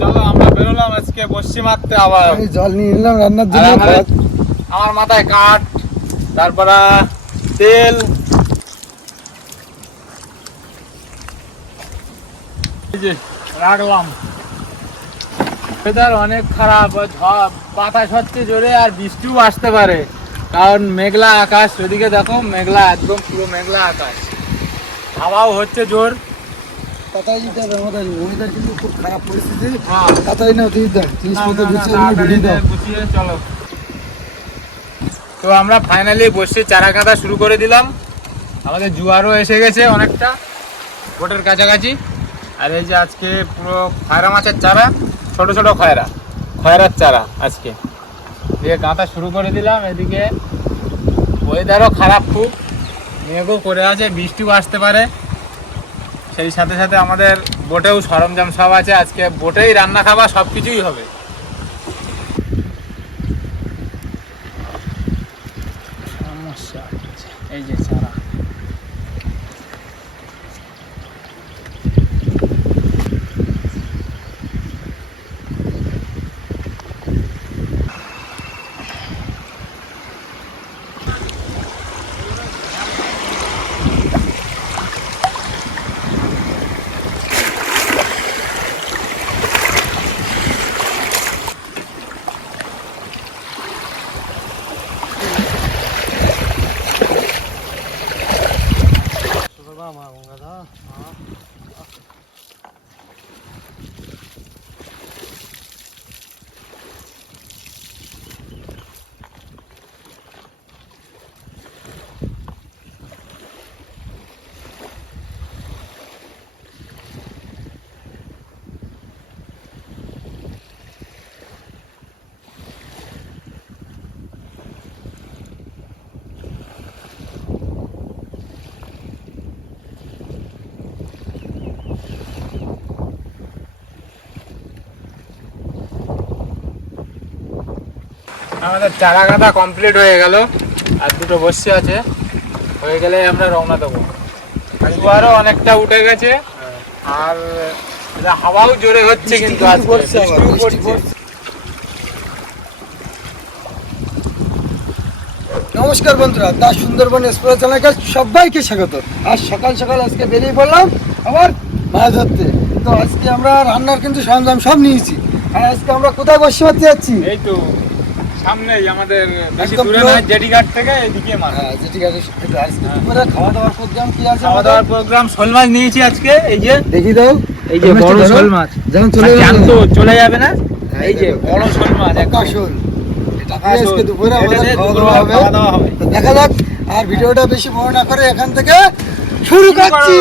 চলো আমরা বেরোলাম আজকে বসছি মারতে। আবার জল নিয়ে নিলাম রান্নার জন্য। আমার মাথায় কাঠ, তারপরে তেল, রাখলাম। ওয়েদার অনেক খারাপ, বাতাস হচ্ছে জোরে আর বৃষ্টিও আসতে পারে, কারণ মেঘলা আকাশ। ওদিকে দেখো মেঘলা, একদম পুরো মেঘলা আকাশ, হাওয়াও হচ্ছে জোর। কথাই দিতে হবে আমাদের, ওয়েদার কিন্তু খুব খারাপ পরিস্থিতি। হ্যাঁ, কথাই না দিতে জিনিসপত্র গুছিয়ে চলো। তো আমরা ফাইনালি বসে চারা কাঁদা শুরু করে দিলাম। আমাদের জোয়ারও এসে গেছে অনেকটা, বোটের কাছাকাছি। আর এই যে আজকে পুরো খয়রা মাছের চারা, ছোট ছোট খয়রার চারা আজকে দিয়ে কাঁদা শুরু করে দিলাম। এদিকে ওয়েদারও খারাপ, খুব মেঘও করে আছে, বৃষ্টিও আসতে পারে। সেই সাথে সাথে আমাদের বোটেও সরঞ্জাম সব আছে, আজকে বোটেই রান্না খাওয়া সব কিছুই হবে। সমস্যা এই যে চারা, আমাদের চারা গাঁদা কমপ্লিট হয়ে গেল। আর দুটো বসে আছে, হয়ে গেলে আমরা রওনা দেবো। জোয়ারও অনেকটা উঠে গেছে, আর হাওয়াও জোরে হচ্ছে, কিন্তু নমস্কার বন্ধুরা, তার সুন্দরবন এক্সপ্রেস চ্যানেলে সবাইকে স্বাগত। আর সকাল সকাল আজকে বেরিয়ে পড়লাম আবার মাছ ধরতে। তো আজকে আমরা রান্নার কিন্তু সরঞ্জাম সব নিয়েছি। আর আজকে আমরা কোথায় বসে মারতে যাচ্ছি? এই তো সামনেই আমাদের, বেশি দূরে নয়, জেটিঘাট থেকে এদিকে মাছ। হ্যাঁ, জেটিঘাট। আজকে দুপুরে খাওয়া দাওয়ার প্রোগ্রাম কি আছে? খাওয়া দাওয়ার প্রোগ্রাম, শোল মাছ নিয়েছি আজকে। এই যে দেখি দাও, এই যে বড় শোল মাছ, যেমন চলে যাবে না। এই যে বড় শোল মাছ, একটা শোল। আজকে দুপুরে আমাদের খাওয়া দাওয়া হবে। দেখা যাক। আর ভিডিওটা বেশি বড় না করে এখান থেকে শুরু করছি।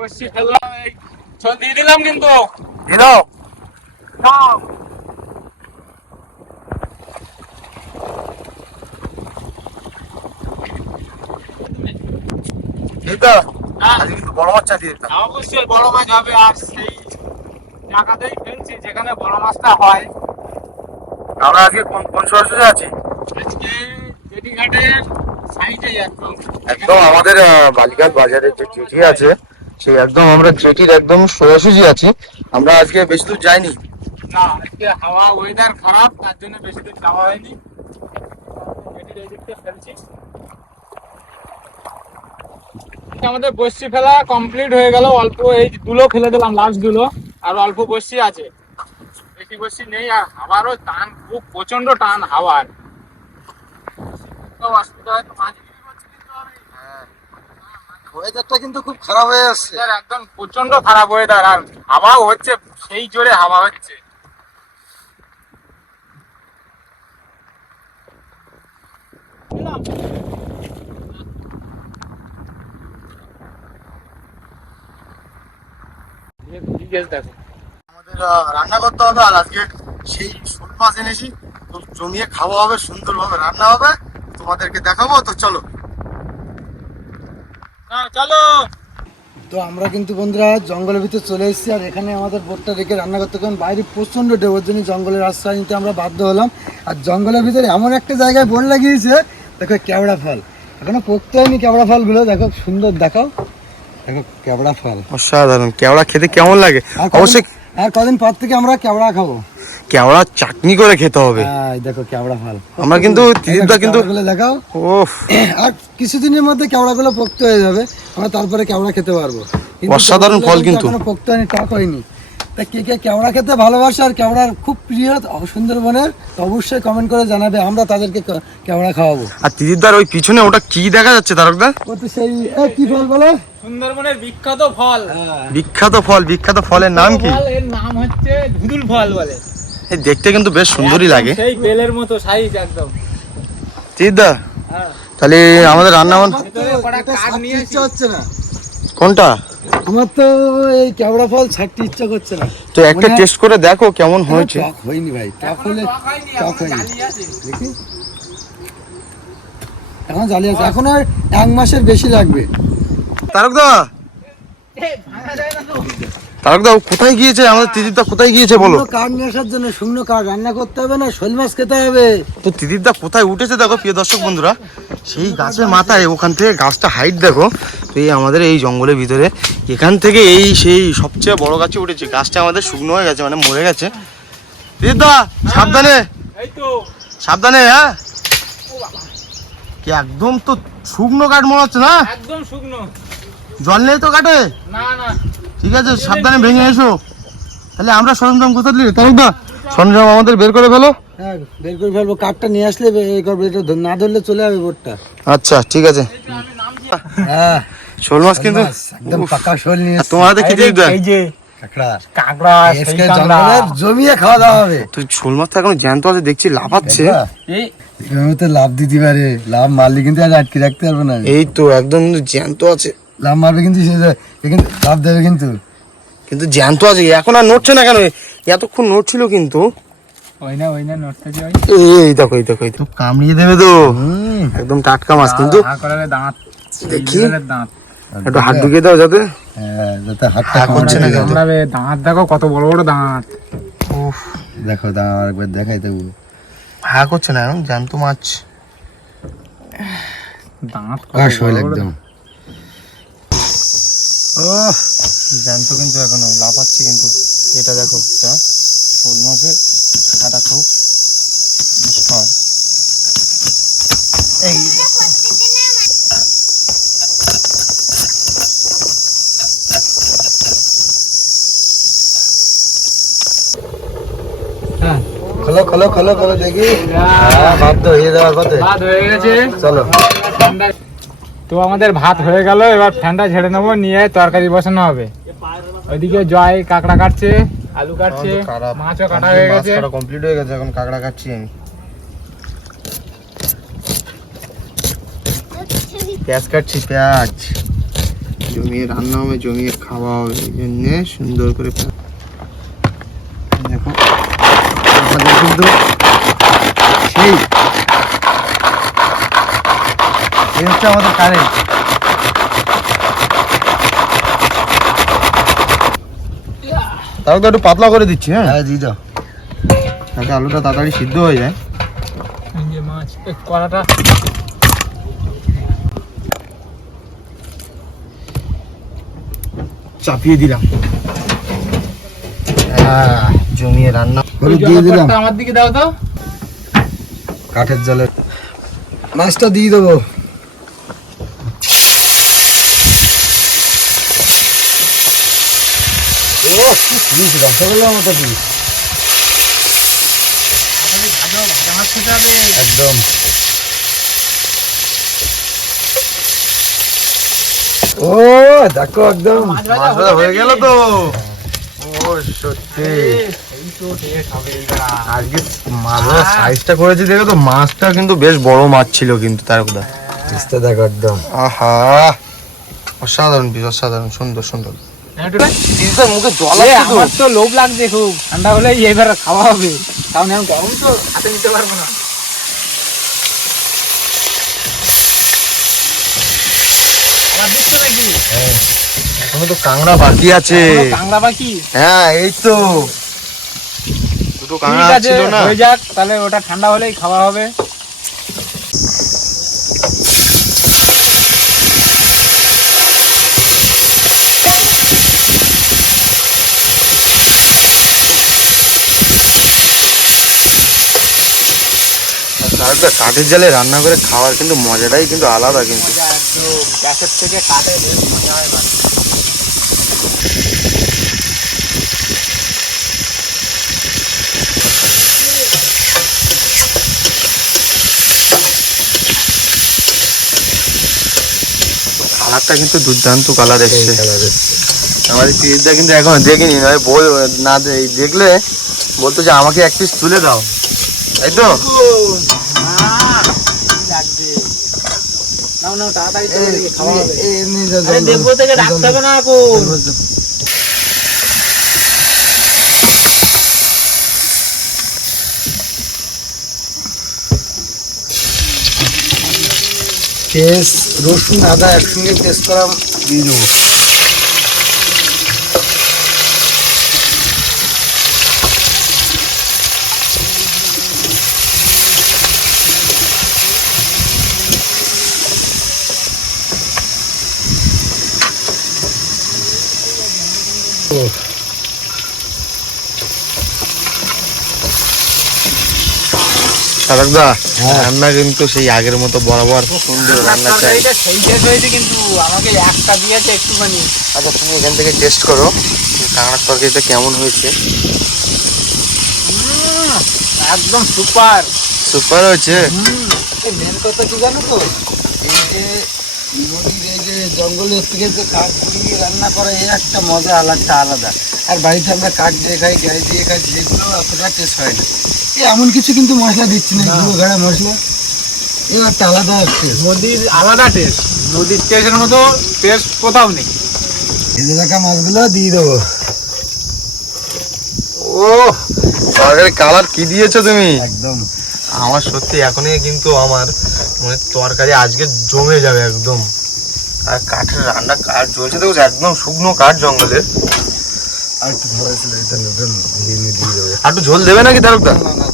বসছি, ফেললাম, এই শোল দিয়ে দিলাম, কিন্তু দিল বড় মাছ চালিয়ে দিতাম। অবশ্যই বড় মাছ হবে। আর সেই জায়গাতেই ফেলছি যেখানে বড় মাছটা হয়। আমরা আজকে কোন সরাসরি আছি? আজকে জেটিঘাটের সাইডে একদম আমাদের বালিঘাট বাজারের যে জেটি আছে, সেই একদম আমরা জেটির একদম সোজাসুজি আছি। আমরা আজকে বেশি দূর যাইনি, না আজকে হাওয়া ওয়েদার খারাপ, তার জন্য বেশি দূর যাওয়া হয়নি। আমাদের বসছি ফেলা কমপ্লিট হয়ে গেল, অল্প এই দুলো ফেলে দিলাম, লাস্ট দুলো, আর অল্প বসছি আছে, বেশি বসছি নেই। আর হাওয়ারও টান খুব প্রচন্ড টান হাওয়ার, অসুবিধা হয়তো মাঝে ওয়েদারটা কিন্তু খুব খারাপ হয়ে যাচ্ছে। একদম প্রচন্ড খারাপ ওয়েদার, আর হাওয়াও হচ্ছে সেই জোরে হাওয়া হচ্ছে। আমাদের রান্না করতে হবে, আর আজকে সেই শোল মাছ এনেছি, তো জমিয়ে খাওয়া হবে, সুন্দরভাবে রান্না হবে, তোমাদেরকে দেখাবো। তো চলো। চলো। তো আমরা কিন্তু বন্ধুরা জঙ্গলের ভিতরে চলে এসেছি, আর এখানে আমাদের বোটটা রেখে রান্না করতে, কারণ বাইরে প্রচণ্ড ঢেউর জন্য জঙ্গলের আশ্রয় নিতে আমরা বাধ্য হলাম। আর জঙ্গলের ভিতরে এমন একটা জায়গায় বোট লাগিয়েছে, দেখো কেওড়া ফল, এখনো পোক্ত হয়নি কেওড়া ফলগুলো, দেখো সুন্দর, দেখাও, দেখো কেওড়া ফল, অসাধারণ। কেওড়া খেতে কেমন লাগে? অবশ্যই আর কদিন পর থেকে আমরা কেওড়া খাবো, কেওড়া চাটনি করে খেতে হবে। দেখো কেওড়া ফল। আমরা কিন্তু দিদিদা কিন্তু দেখাও, ওফ, আর কিছুদিনের মধ্যে কেওড়াগুলো পোক্ত হয়ে যাবে, আমরা তারপরে কেওড়া খেতে পারবো। কিন্তু অসাধারণ ফল কিন্তু এখনো পোক্ত হয়নি, টক হয়নি। তা কে কে কেওড়া খেতে ভালোবাসে আর কেওড়ার খুব প্রিয় সুন্দরবনের, তো অবশ্যই কমেন্ট করে জানাবে, আমরা তাদেরকে কেওড়া খাওয়াবো। আর দিদিদার ওই পিছনে ওটা কি দেখা যাচ্ছে তারকদা? ও তো সেই কি ফল বলে, সুন্দরবনের বিখ্যাত ফল। বিখ্যাত ফল। বিখ্যাত ফলের নাম কি? এর নাম হচ্ছে ধুদুল ফল বলে। এই দেখতে কিন্তু বেশ সুন্দরই লাগে, সেই বেলের মতো সাইজ একদম। দিদিদা তাহলে আমাদের রান্না ইচ্ছা হচ্ছে না কোনটা? আমার তো এই কেওড়া ফল ছাড়তে ইচ্ছা করছে না। তো একটা টেস্ট করে দেখো কেমন হয়েছে। টক হয়নি ভাই, টক হলে টক হয়নি, দেখি এখন জালি আছে, এখন আর 1 মাসের বেশি লাগবে। তারকদা, তারকদা কোথায় গিয়েছে আমাদের দিদিদা? কোথায় গিয়েছে বলো? শুকনো কাঠ নিয়ে আসার জন্য, শুকনো কাঠ রান্না করতে হবে না, শোল মাছ খেতে হবে। তো দিদিদা কোথায় উঠেছে দেখো প্রিয় দর্শক বন্ধুরা, সেই গাছের মাথায়, ওখান থেকে গাছটা হাইট দেখো। তো এই আমাদের এই জঙ্গলের ভিতরে এখান থেকে এই সেই সবচেয়ে বড় গাছে উঠেছে। গাছটা আমাদের শুকনো হয়ে গেছে, মানে মরে গেছে। দিদিদা সাবধানে, এই তো সাবধানে। হ্যাঁ, কি একদম তো শুকনো কাঠ মনে হচ্ছে না? একদম শুকনো, জল নেই তো কাটে? না না। ঠিক আছে, সাবধানে ভেঙে এসো। তাহলে আমরা সরঞ্জাম কোথা দিলে তারকদা? সরঞ্জাম আমাদের বের করে ফেলো। হ্যাঁ, বের করে ফেলবো, কাঠটা নিয়ে আসলে এই করবে, এটা না ধরলে চলে যাবে বোটটা। আচ্ছা ঠিক আছে। হ্যাঁ, শোল মাছ কিন্তু একদম পাকা শোল নিয়ে আর তোমার হাতে কি দিদিদা? এই যে কাঁকড়া, কাঁকড়া, আজকে জঙ্গলের জমিয়ে খাওয়া দাওয়া হবে। তুই শোল মাছ তো এখন জ্যান্ত আছে দেখছি, লাফাচ্ছে। এই এভাবে তো লাভ দিতে পারে, লাভ মারলে কিন্তু আর আটকে রাখতে পারবে না। এই তো একদম জ্যান্ত আছে, লাভ মারবে কিন্তু সে কিন্তু লাভ দেবে কিন্তু। কিন্তু জ্যান্ত আছে, এখন আর নড়ছে না কেন? এতক্ষণ নড়ছিল কিন্তু। ওই না নড়তে যাই। এই দেখো, এই দেখো, এই তো কামড়িয়ে দেবে তো। একদম টাটকা মাছ কিন্তু। দাঁত দেখি দাঁত একটু হাত ঢুকিয়ে দাও যাতে। হ্যাঁ, যাতে হাতটা হ্যাঁ, করছে না কিন্তু। দাঁত দেখো কত বড় বড় দাঁত। উফ, দেখো দাঁড়া, আরেকবার দেখাই দেবো। হা করছে না, এখন জ্যান্ত মাছ। দাঁত শোল একদম জ্যান্ত কিন্তু এখনো লাফাচ্ছে কিন্তু। এটা দেখো, এটা শোল মাছের কাটা খুব বেশ হয়। এই দেখো। খোলো খোলো খোলো খোলো দেখি। ভাত তো হয়ে যাওয়ার কথা। ভাত হয়ে গেছে, চলো। তো আমাদের ভাত হয়ে গেল, এবার ফ্যানটা ঝেড়ে নেবো, নিয়ে তরকারি বসানো হবে। ওইদিকে জয় কাঁকড়া কাটছে, আলু কাটছে, মাছও কাটা হয়ে গেছে। কমপ্লিট হয়ে গেছে, এখন কাঁকড়া কাটছি আমি। পেঁয়াজ কাটছি, পেঁয়াজ জমিয়ে রান্না হবে, জমিয়ে খাওয়া হবে, এই জন্যে সুন্দর করে দেখো। আমাদের কিন্তু সেই এই হচ্ছে আমাদের কারেন্ট। তাও তো একটু পাতলা করে দিচ্ছি। হ্যাঁ, হ্যাঁ দিয়ে দাও। যাতে আলুটা তাড়াতাড়ি সিদ্ধ হয়ে যায়। এই যে মাছ, এই কড়াটা চাপিয়ে দিলাম। জমিয়ে রান্না হলুদ দিয়ে দিলাম, আমার দিকে দাও তো। কাঠের জলে মাছটা দিয়ে দেবো। রসগোল্লার মতো পিস একদম। ও দেখো একদম মাছ ভাজা মাছ ভাজা হয়ে গেল তো। ও সত্যি আজকে মাছের সাইজটা করেছি দেখো তো, মাছটা কিন্তু বেশ বড় মাছ ছিল কিন্তু তার কথা। পিসটা দেখো একদম আহা অসাধারণ পিস, অসাধারণ সুন্দর সুন্দর। একটু মুখে জল এ, আসছে তো। আমার তো লোভ লাগছে খুব, ঠান্ডা হলে এবার খাওয়া হবে, কারণ এখন গরম তো হাতে নিতে পারবো না। আবার দিচ্ছ নাকি? এখনো তো কাঁকড়া বাকি আছে। এখনো কাঁকড়া বাকি? হ্যাঁ এই তো দুটো কাঁকড়া ঠিক আছে, ছিল না। হয়ে যাক, তাহলে ওটা ঠান্ডা হলেই খাওয়া হবে। তারপর কাঠের জালে রান্না করে খাওয়ার কিন্তু মজাটাই কিন্তু আলাদা কিন্তু। মজা একদম, গ্যাসের থেকে কাঠে বেশ মজা হয় না। কালারটা কিন্তু দুর্দান্ত কালার এসছে। আমাদের পিসটা কিন্তু এখনো দেখিনি, নয় বল না দেখলে বলতো যে আমাকে এক পিস তুলে দাও, তাই তো? লাগবে, নাও নাও তাড়াতাড়ি চলে গিয়ে খাওয়া হবে। নিয়ে যাও, আরে দেখবো থেকে রাখতে হবে না এখন। পেস্ট রসুন আদা একসঙ্গে পেস্ট করা দিয়ে দেবো। সারকদা রান্না কিন্তু সেই আগের মতো বরাবর সুন্দর রান্না চাই। তরকারিটা সেই টেস্ট হয়েছে, কিন্তু আমাকে একটা দিয়েছে একটুখানি। আচ্ছা তুমি এখান থেকে টেস্ট করো কাঁকড়ার তরকারিটা কেমন হয়েছে। একদম সুপার। সুপার হয়েছে। মেন কথা কি জানো তো, এই যে নদীর এই যে জঙ্গলের থেকে যে কাঠ পুড়িয়ে রান্না করা এর একটা মজা আলাদা। আর বাড়িতে আমরা কাঠ দিয়ে খাই, গায়ে দিয়ে খাই, যেগুলো অতটা টেস্ট হয় না। এমন কিছু কিন্তু মশলা দিচ্ছি না, গুঁড়ো গাড়া মশলা, এর একটা আলাদা টেস্ট। নদীর আলাদা টেস্ট, নদীর টেস্টের মতো টেস্ট কোথাও নেই। ভেজে রাখা মাছগুলো দিয়ে দেবো। ও তরকারি কালার কি দিয়েছো তুমি? একদম আমার সত্যি এখনই কিন্তু আমার মানে তরকারি আজকে জমে যাবে একদম। আর কাঠের রান্না কাঠ জ্বলছে দেখো, একদম শুকনো কাঠ জঙ্গলের। আর একটু ধরেছিল এটা লোকের দিয়ে দেবো। আর একটু ঝোল দেবে নাকি তারকদা? না না,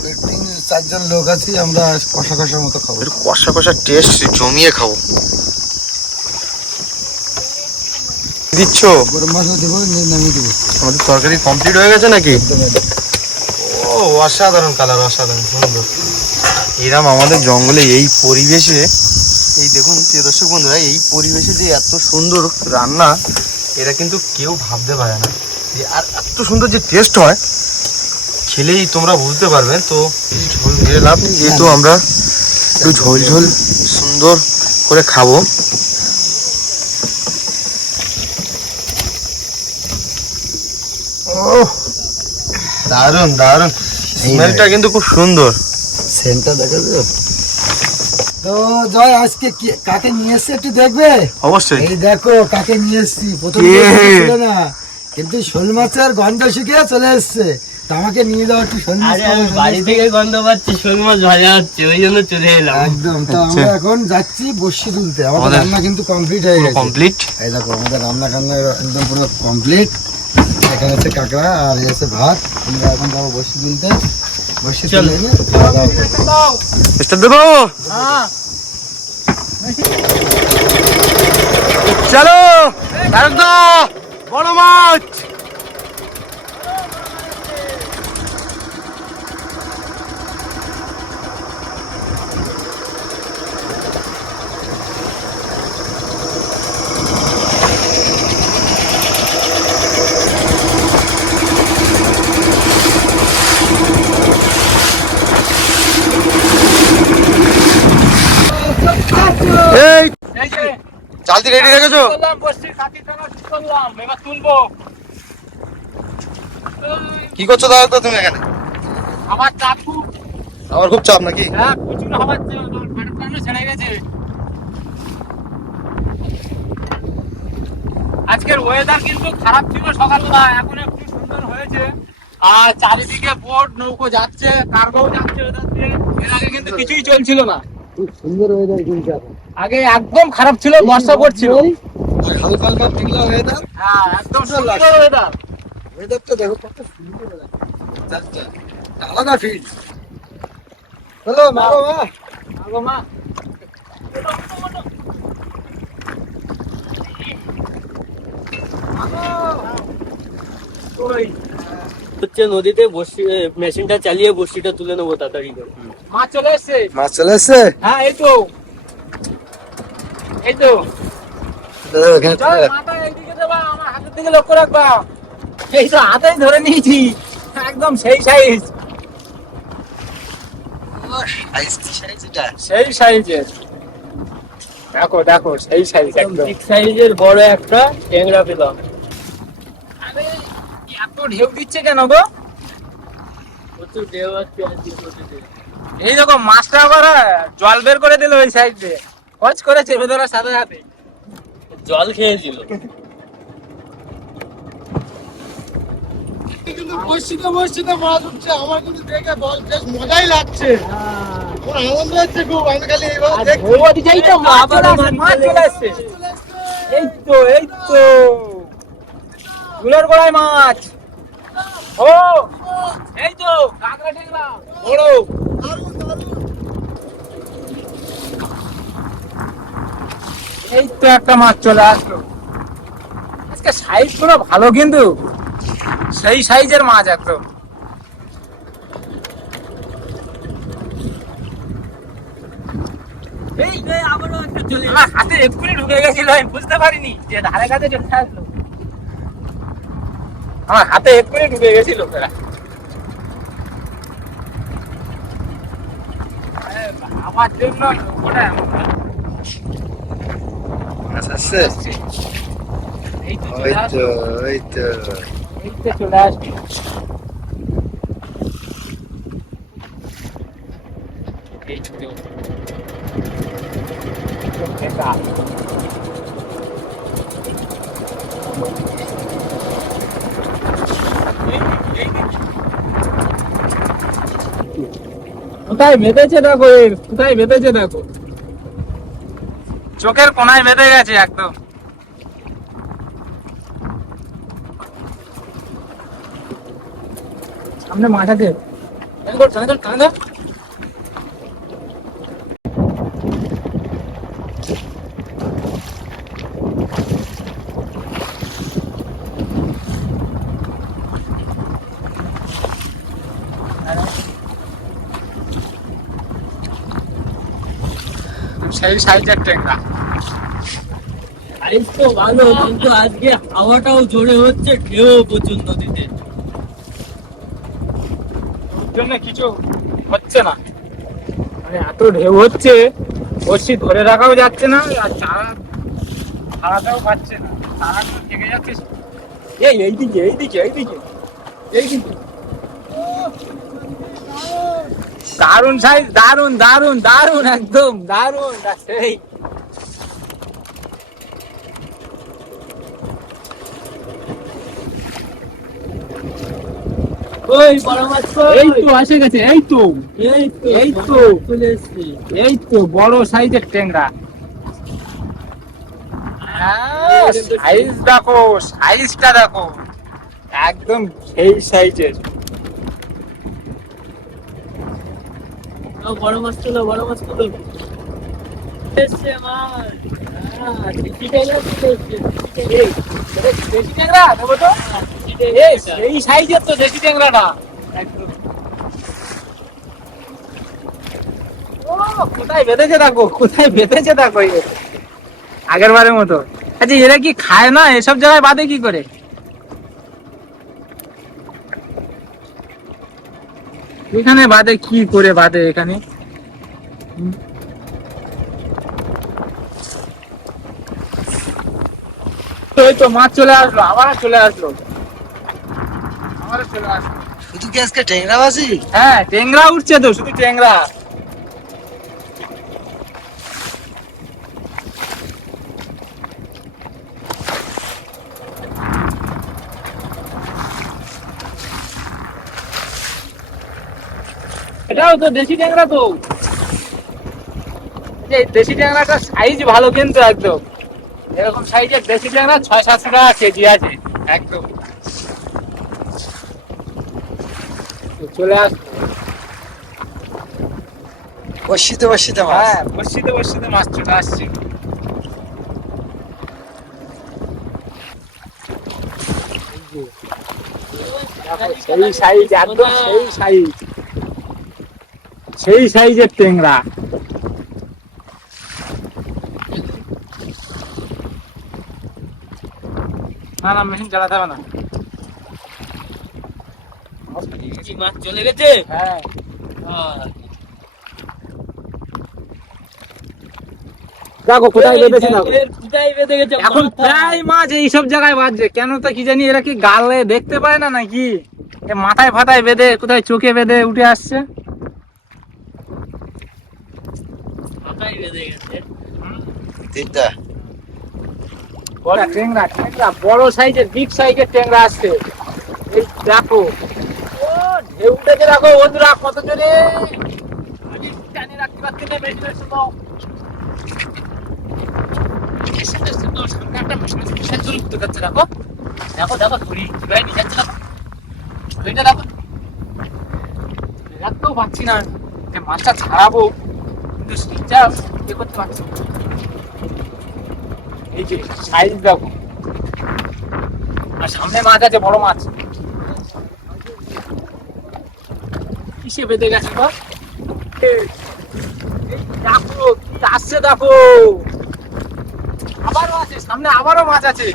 3-4 লোক আছি আমরা, কষা কষার মতো খাবো। একটু কষা কষা টেস্ট জমিয়ে খাবো। দিচ্ছ? গরম মশলা দেবো, নামিয়ে দেবো। আমাদের তরকারি কমপ্লিট হয়ে গেছে নাকি? একদম একদম। ও অসাধারণ কালার, অসাধারণ সুন্দর। এরম আমাদের জঙ্গলে এই পরিবেশে, এই দেখুন প্রিয় দর্শক বন্ধুরা, এই পরিবেশে যে এত সুন্দর রান্না, এরা কিন্তু কেউ ভাবতে পারে না যে আর এত সুন্দর যে টেস্ট হয়, খেলেই তোমরা বুঝতে পারবে। তো ঝোল দিয়ে লাভ নেই, যেহেতু আমরা একটু ঝোল ঝোল সুন্দর করে খাবো। ও দারুণ দারুণ, স্মেলটা কিন্তু খুব সুন্দর। সেন্টটা দেখা যাবে তো। জয় আজকে কাকে নিয়ে এসছে একটু দেখবে? অবশ্যই। এই দেখো কাকে নিয়ে এসছি, প্রথম কে? ছিল না, কিন্তু শোল মাছের গন্ধ শিখে চলে এসছে। তো আমাকে নিয়ে যাও একটু শোল মাছ খাবো, শোল বাড়ি মাছ থেকে গন্ধ পাচ্ছি, শোল মাছ ভাজা হচ্ছে, ওই জন্য চলে এলাম। একদম। তো আচ্ছা। আমরা এখন যাচ্ছি বসি তুলতে, আমাদের আমাদের রান্না কিন্তু কমপ্লিট হয়ে গেছে। কমপ্লিট। এই দেখো আমাদের রান্না খান্না একদম পুরো কমপ্লিট। এখানে হচ্ছে কাঁকড়া আর এই হচ্ছে ভাত। আমরা এখন যাবো বসি তুলতে, বসি তুলে এনে খাওয়া দাওয়া করবো। চেষ্টা দেবো। হ্যাঁ, চলো তারকদা, বড় মাছ বালতি রেডি রেখেছো? করলাম, বসির কাঠি টানা ঠিক করলাম, এবার তুলবো। কি করছো দাদা তো তুমি এখানে? আমার চাকু, আমার খুব চাপ নাকি? হ্যাঁ প্রচুর হাওয়া ছেড়ে গেছে। আজকের ওয়েদার কিন্তু খারাপ ছিল সকালবেলা, এখন একটু সুন্দর হয়েছে। আর চারিদিকে বোট নৌকো যাচ্ছে, কার্গো যাচ্ছে ওদের দিয়ে। এর আগে কিন্তু কিছুই চলছিল না, খুব সুন্দর ওয়েদার কিন্তু এখন। আগে একদম খারাপ ছিল, বর্ষা পড়ছিল। আর হালকা হালকা মেঘলা ওয়েদার। হ্যাঁ একদম সুন্দর ওয়েদার। ওয়েদারটা দেখো কত সুন্দর weather। আলাদা ফিল। চলো মারো মা। আগো মা, ওই হচ্ছে নদীতে বসি মেশিনটা চালিয়ে বসিটা তুলে নেবো তাড়াতাড়ি করে। মাছ চলে এসছে। মাছ চলে এসছে? হ্যাঁ এই তো, এই তো। এখানে চল, মাথা এইদিকে দেবা, আমার হাতের দিকে লক্ষ্য রাখবা। এই তো হাতেই ধরে নিয়েছি, একদম সেই সাইজ, সেই সাইজের। দেখো দেখো, সেই সাইজ একদম। বিগ সাইজের বড় একটা ট্যাংরা পেলাম। আরে এত ঢেউ দিচ্ছে কেন গো? প্রচুর ঢেউ আসছে আজকে নদীতে। এই দেখো মাছটা আবার জল বের করে দিল ওই সাইড দিয়ে, কচ করে চেপে ধরার সাথে সাথে। জল খেয়েছিল। কিন্তু বসিতে বসিতে মাছ উঠছে, আমার কিন্তু দেখে বেশ মজাই লাগছে। আমার আনন্দ হচ্ছে খুব, আমি খালি এইভাবে আর দেখছি। ঢেউ ওদিকেই তো মাছ চলে আসছে, মাছ চলে আসছে। এই তো, এই তো গুলোর গোড়ায় মাছ। ও এই তো কাঁকড়া ঠেকলা বড়। এই তো একটা মাছ চলে আসলো। আজকে সাইজ গুলো ভালো, কিন্তু সেই সাইজের মাছ একদম। এই আবারও একটা চলে আমার হাতে এক্ষুনি ঢুকে গেছিল, আমি বুঝতে পারিনি যে ধারে কাছে চলে আসলো। আমার হাতে এক্ষুনি ঢুকে গেছিল প্রায়। আমার জন্য ওটা মাছ আসছে? এই তো ওই চলে আসলো, তো, ওই তো। এই তো চলে আসলো। এই তো এটা কোথায় বেঁধেছে দেখো, কোথায় বেঁধেছে দেখো, চোখের কোনায় বেঁধে গেছে একদম। সামনে মাছ আছে, সেই সাইজের ট্যাংরা। সাইজ তো ভালো, কিন্তু আজকে হাওয়াটাও জোরে হচ্ছে, ঢেউ প্রচুর নদীতে। জন্য কিছু হচ্ছে না, মানে এত ঢেউ হচ্ছে, বসি ধরে রাখাও যাচ্ছে না, আর চারা ছাড়াতেও পারছে না, চারাগুলো থেকে যাচ্ছে। এইদিকে এইদিকে এইদিকে এইদিকে দারুন সাইজ, দারুন দারুন দারুন, একদম দারুন। সেই ওই বড় মাছ কই? এই তো এসে গেছে, এই তো এই তো এই তো চলে এসছে। এই তো বড় সাইজের ট্যাংরা। সাইজ দেখো, সাইজটা দেখো, একদম সেই সাইজের। বড় মাছ তুলো, বড় মাছ তুলো। এসছে মাছ। হ্যাঁ, দেশি ট্যাংরা চলে এসছে। দেশি ট্যাংরা দেবো তো, এই সাইজের তো দেশি ট্যাংরাটা একদম। ও কোথায় বেঁধেছে দেখো, কোথায় বেঁধেছে দেখো, আগের বারের মতো। আচ্ছা এরা কি খায় না এসব জায়গায়, বাঁধে কি করে? এখানে বাঁধে কি করে, বাঁধে এখানে? তো মাছ চলে আসলো, আবার চলে আসলো, আবারও চলে আসলো। শুধু কি আজকে ট্যাংরাবাজি? হ্যাঁ, টেংরা উঠছে তো, শুধু টেংরা। এটাও তো দেশি ট্যাংরা তো। এই দেশি ট্যাংরাটার সাইজ ভালো কিন্তু একদম। এরকম সাইজের দেশি ট্যাংরা 600-700 টাকা কেজি আছে একদম। চলে আস। বসিতে বসিতে মাছ। হ্যাঁ, বসিতে বসিতে মাছ চলে আসছে। সেই সাইজ, একদম সেই সাইজ, সেই সাইজের ট্যাংরা। না না, মেশিন চালাতে হবে না। কি মাছ চলে গেছে? হ্যাঁ, দেখো কোথায় বেঁধেছে, দেখো কোথায় বেঁধে গেছে? এখন প্রায় মাছ এইসব জায়গায় বাজছে। কেন তা কি জানি, এরা কি গালে দেখতে পায় না নাকি? এ মাথায় ফাতায় বেঁধে, কোথায় চোখে বেঁধে উঠে আসছে। মাথায় বেঁধে গেছে। দিদা বড় ট্যাংরা, ট্যাংরা বড় সাইজের, বিগ সাইজের ট্যাংরা আসছে। এই দেখো, ও ঢেউটাকে দেখো বন্ধুরা কত জোরে। আমি টানে রাখতে পারছি না, মেশিনের সময়। মেশিনের সময় সামনে একটা মেশিন বিশাল জোরে উঠতে যাচ্ছে, দেখো দেখো দেখো, ধরি কিভাবে নিয়ে যাচ্ছে দেখো, ধরিটা দেখো। রাখতেও পারছি না, যে মাছটা ছাড়াবো কিন্তু সেইটা ইয়ে করতে পারছি না। এই যে সাইজ দেখো, আর সামনে মাছ আছে, বড় মাছ। কিসে বেঁধে গেছে গো? দেখো কি আসছে, দেখো আবারও আছে, সামনে আবারও মাছ আছে।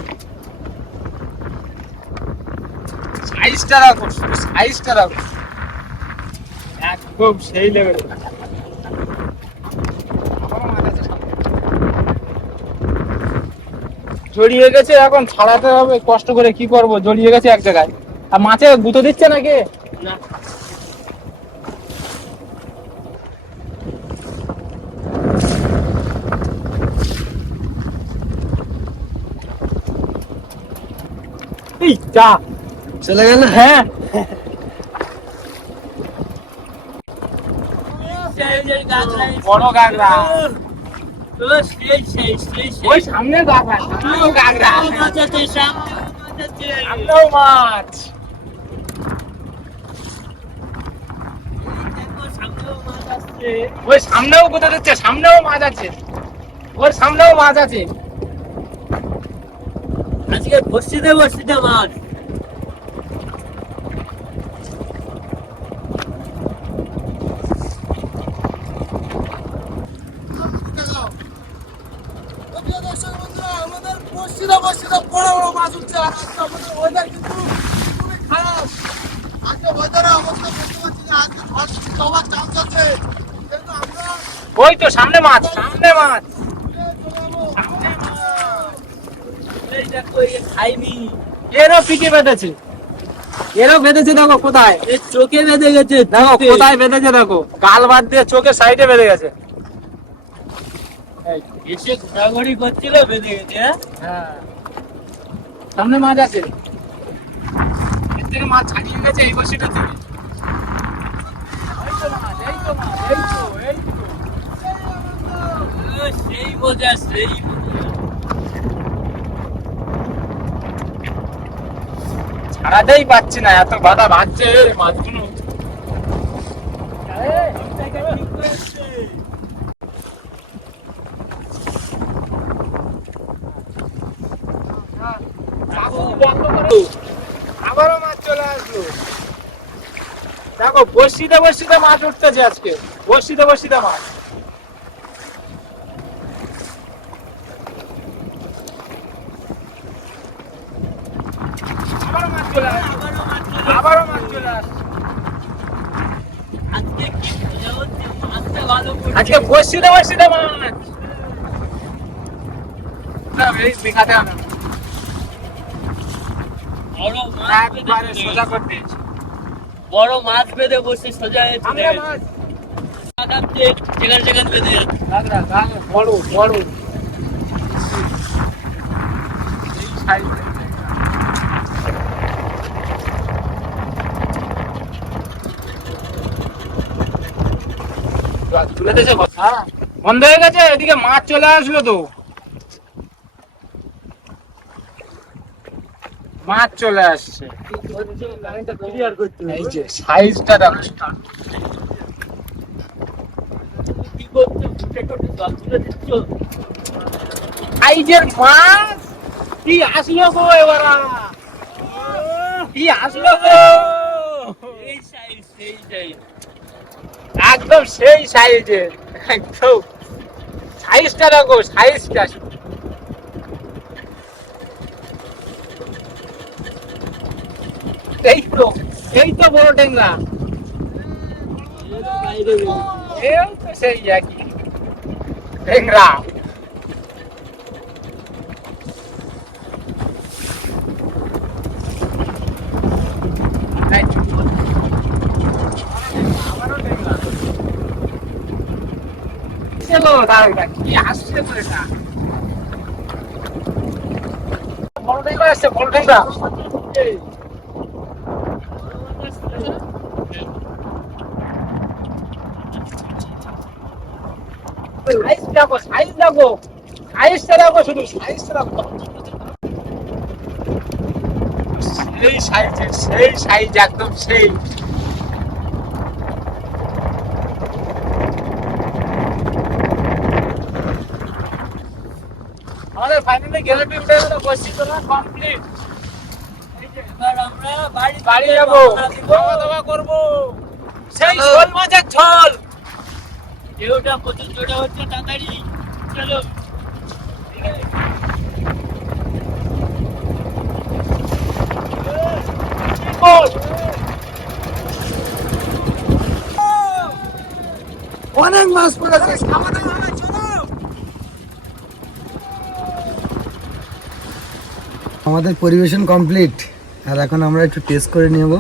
সাইজটা দেখো, সাইজটা দেখো, একদম সেই লেভেল। আবারও মাছ আছে সামনে। জড়িয়ে গেছে, এখন ছাড়াতে হবে কষ্ট করে, কি করব, জড়িয়ে গেছে এক জায়গায়। আর মাছে গুঁতো দিচ্ছে নাকি? না, এই যা, চলে গেল। হ্যাঁ সাইজের গাছরা। বড় গাগরা। ও, সেই সেই সেই সেই। ওই সামনে গাগরা, সামনেও গাগরা, মাছ আছে, সামনে মাছ আছে। সামনেও মাছ। দেখো, সামনেও মাছ আসছে। ওই সামনেও কোথা দিচ্ছে, সামনেও মাছ আছে, ওর সামনেও মাছ আছে। আজকে বসিতে বসিতে মাছ। আমাদের বসিতে বসিতে বড় বড় মাছ উঠছে। আর আজকে আমাদের ওয়েদার কিন্তু খুবই খারাপ। আজকে ওয়েদারের অবস্থা বুঝতে পারছি না, আজকে ঝড় বৃষ্টি হওয়ার চান্স আছে। কিন্তু আমরা ওই তো সামনে মাছ, সামনে মাছ, সামনে মাছ। এই দেখো, এই খাইনি। এরও পিঠে বেঁধেছে, এরও বেঁধেছে, দেখো কোথায়, এই চোখে বেঁধে গেছে। দেখো চোখে। কোথায় বেঁধেছে, দেখো গাল বাদ দিয়ে চোখের সাইডে বেঁধে গেছে। এই, এসে ঘোরাঘুরি করছিল, বেঁধে গেছে। হ্যাঁ? হ্যাঁ, সামনে মাছ আছে। এর থেকে মাছ ছাড়িয়ে গেছে এই বসিটা থেকে। এই তো মাছ, এই তো মাছ, এই তো, এই তো। ও, সেই মজা, সেই মজা। ছাড়াতেই পাচ্ছি না, এত বাধা বাজছে এই মাছগুলো। আরে, ঠিক করেছে। বন্ধ করো। আবারও মাছ চলে আসলো। দেখো বসিতে বসিতে মাছ উঠতেছে আজকে, বসিতে বসিতে মাছ। আবারও মাছ চলে আসলো, আবারও মাছ চলে আসলো। আজকে কি মজা হচ্ছে, মাছটা ভালো পড়ছে। আজকে বসিতে বসিতে মাছ। না, এই দেখাতে হবে না। বড় মাছ বেঁধে একবারে চলে সোজা গেছে। করে দিয়েছি। বড় মাছ বেঁধে বসে সোজা হয়ে চলে আমরা গেছে। মাছ আগামতে যেখানে যেখানে বেঁধে যাচ্ছে। লাগরা গায়ে বড় বড় এই সাইজ তুলে দিয়েছে কথা বন্ধ হয়ে গেছে, এদিকে মাছ চলে আসলো তো, মাছ চলে আসছে। এই যে সাইজটা দেখো, কি করছো? ফুটে টুটে জল তুলে দিচ্ছ? সাইজের মাছ কি আসলো গো এবারা, কি আসলো গো, এই সাইজ, সেই সাইজ। একদম সেই সাইজের, একদম সাইজটা দেখো, সাইজটা এই তো, এই তো বড় টেংরা, এর বাইরে বেরিয়ে। এই তো সেই একই টেংরা। কি আসছে তো এটা, বড় টেংরা আসছে, বড় টেংরা। সাইজ দেখো, সাইজ দেখো, সাইজটা দেখো, শুধু সাইজটা দেখো, সেই সাইজের, সেই সাইজ, একদম সেই। আমাদের ফাইনালি গ্যালারি উঠে গেল, বসছি তো না কমপ্লিট। এবার আমরা বাড়ি যাবো, খাওয়া দাওয়া করবো, সেই শোল মাছের ঝোল। ঢেউটা প্রচুর জোরে হচ্ছে, তাড়াতাড়ি চলো। অনেক মাছ পড়েছে। আমাদের পরিবেশন কমপ্লিট, আর এখন আমরা একটু টেস্ট করে নেব।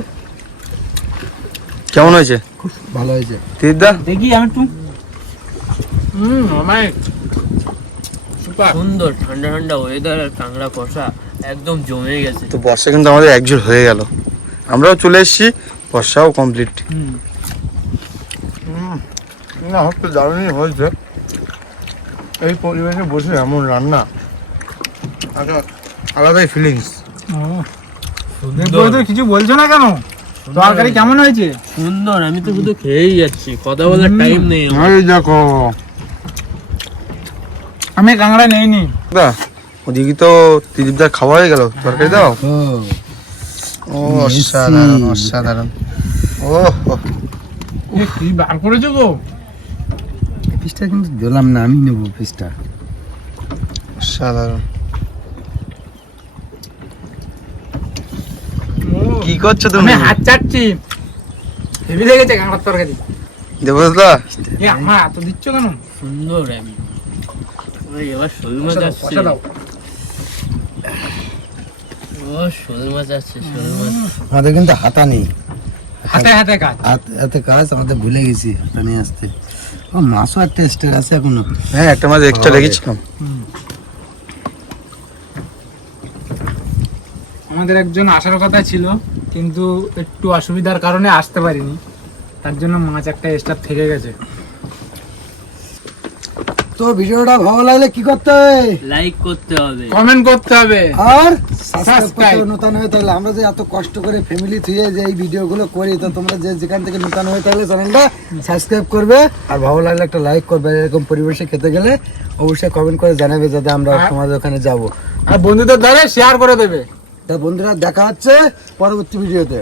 কেমন হয়েছে খুব ভালো হয়েছে। তীরদা? দেখি আমি একটু, অনেক সুপার। সুন্দর ঠান্ডা ঠান্ডা ওয়েদার আর কাঁকড়া কষা একদম জমে গেছে। তো বর্ষা কিন্তু আমাদের একজোট হয়ে গেল, আমরাও চলে এসেছি, বর্ষাও কমপ্লিট। না হচ্ছে দারুণই হয়েছে, এই পরিবেশে বসে এমন রান্না আচ্ছা আলাদাই ফিলিংস। তো কিছু বলছো না কেন, তরকারি কেমন হয়েছে? সুন্দর, আমি তো শুধু খেয়েই যাচ্ছি, কথা বলার টাইম নেই আমার। এই দেখো আমি কাঁকড়া নেইনি। দা, ওদিকে তো ত্রিদীপদার খাওয়া হয়ে গেল, তরকারি দাও। ও অসাধারণ অসাধারণ, ও কি বার করেছো গো, পিসটা কিন্তু দিলাম না, আমি নেবো পিসটা। অসাধারণ। কি করছো তুমি? আমি হাত চাটছি, হেভি লেগেছে কাঁকড়ার তরকারি। দেবদা এ আমার এত দিচ্ছ কেন? সুন্দর, আমি ওই এবার শোল মাছ আসছে। কষা দাও। ও শোল মাছ আসছে, শোল মাছ। আমাদের কিন্তু হাতা নেই, হাতে হাতে কাজ। হাতে কাজ, আমাদের ভুলে গেছি হাতা নিয়ে আসতে। ও মাছও একটা এক্সট্রা আছে এখনো। হ্যাঁ একটা মাছ এক্সট্রা লেগেছিলাম। আমাদের একজন আসার কথা ছিল, কিন্তু একটু অসুবিধার কারণে আসতে পারিনি, তার জন্য মাছ একটা এক্সট্রা থেকে গেছে। তো ভিডিওটা ভালো লাগলে কি করতে হবে? লাইক করতে হবে, কমেন্ট করতে হবে, আর সাবস্ক্রাইব Subscribe। করতে নতুন হয়ে থাকলে, আমরা যে এত কষ্ট করে ফ্যামিলি থুয়ে যে এই ভিডিওগুলো করি, তো তোমরা যে যেখান থেকে নতুন হয়ে থাকলে চ্যানেলটা সাবস্ক্রাইব করবে, আর ভালো লাগলে একটা লাইক করবে। এরকম পরিবেশে খেতে গেলে অবশ্যই কমেন্ট করে জানাবে, যাতে আমরা তোমাদের ওখানে যাব। আর বন্ধুদের দ্বারা শেয়ার করে দেবে। তা বন্ধুরা, দেখা হচ্ছে পরবর্তী ভিডিওতে।